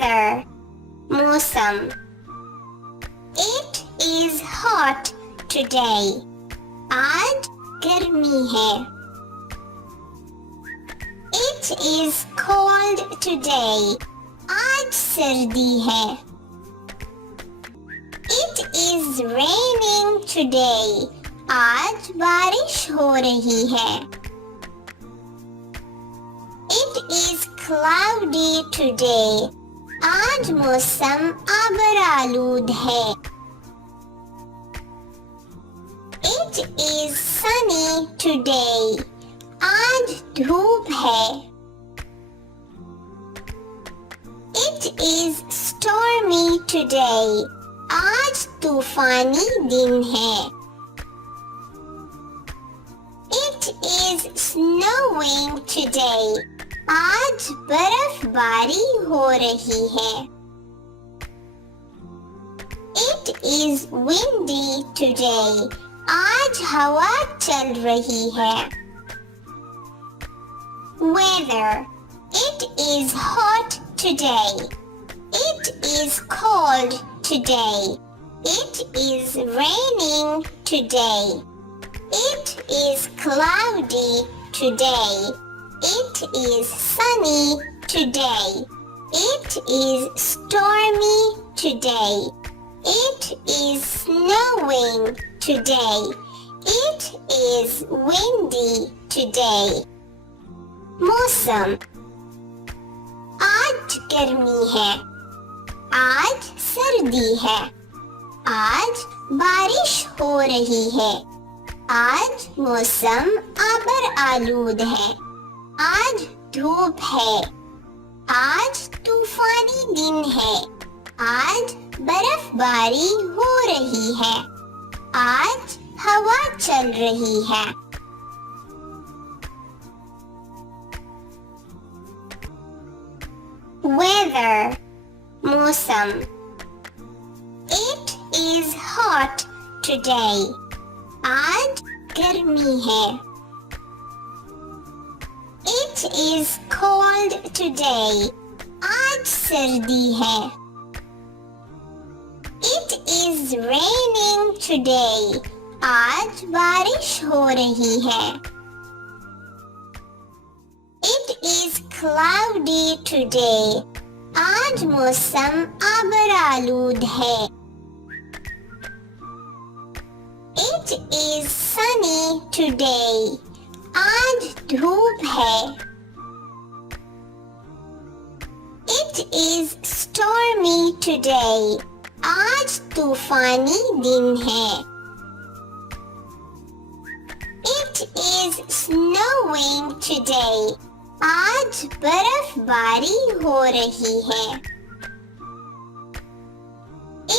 Weather, मौसम. It is hot today. आज गर्मी है. It is cold today. आज सर्दी है. It is raining today. आज बारिश हो रही है. It is cloudy today. आज मौसम आबरालूद है. It is sunny today. आज धूप है. It is stormy today. आज तूफानी दिन है. It is snowing today. आज बर्फबारी हो रही है. It is windy today. आज हवा चल रही है. Weather. It is hot today. It is cold today. It is raining today. It is cloudy today. It is sunny today. It is stormy today. It is snowing today. It is windy today. मौसम. आज गर्मी है. आज सर्दी है. आज बारिश हो रही है. आज मौसम आबर आलूद है. आज धूप है. आज तूफानी दिन है. आज बर्फबारी हो रही है. आज हवा चल रही है. Weather, मौसम. It is hot today. आज गर्मी है. It is cold today. आज सर्दी है. It is raining today. आज बारिश हो रही है. It is cloudy today. आज मौसम आबरालूद है. It is sunny today. आज धूप है. It is stormy today. आज तूफानी दिन है. It is snowing today. आज बर्फबारी हो रही है.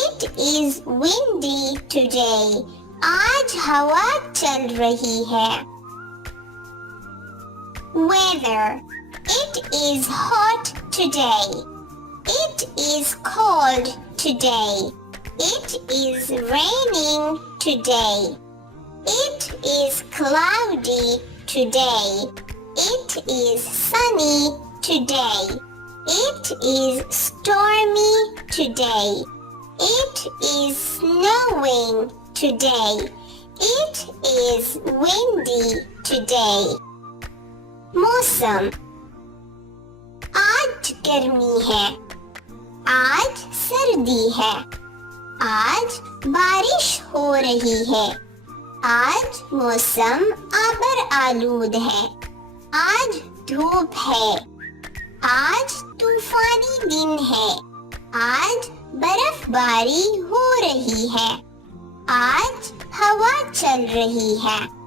It is windy today. आज हवा चल रही है. Weather. It is hot today. It is cold today. It is raining today. It is cloudy today. It is sunny today. It is stormy today. It is snowing today. It is windy today. मौसम. आज गर्मी है. आज सर्दी है. आज बारिश हो रही है. आज मौसम आबर आलूद है. आज धूप है. आज तूफानी दिन है. आज बर्फबारी हो रही है. आज हवा चल रही है.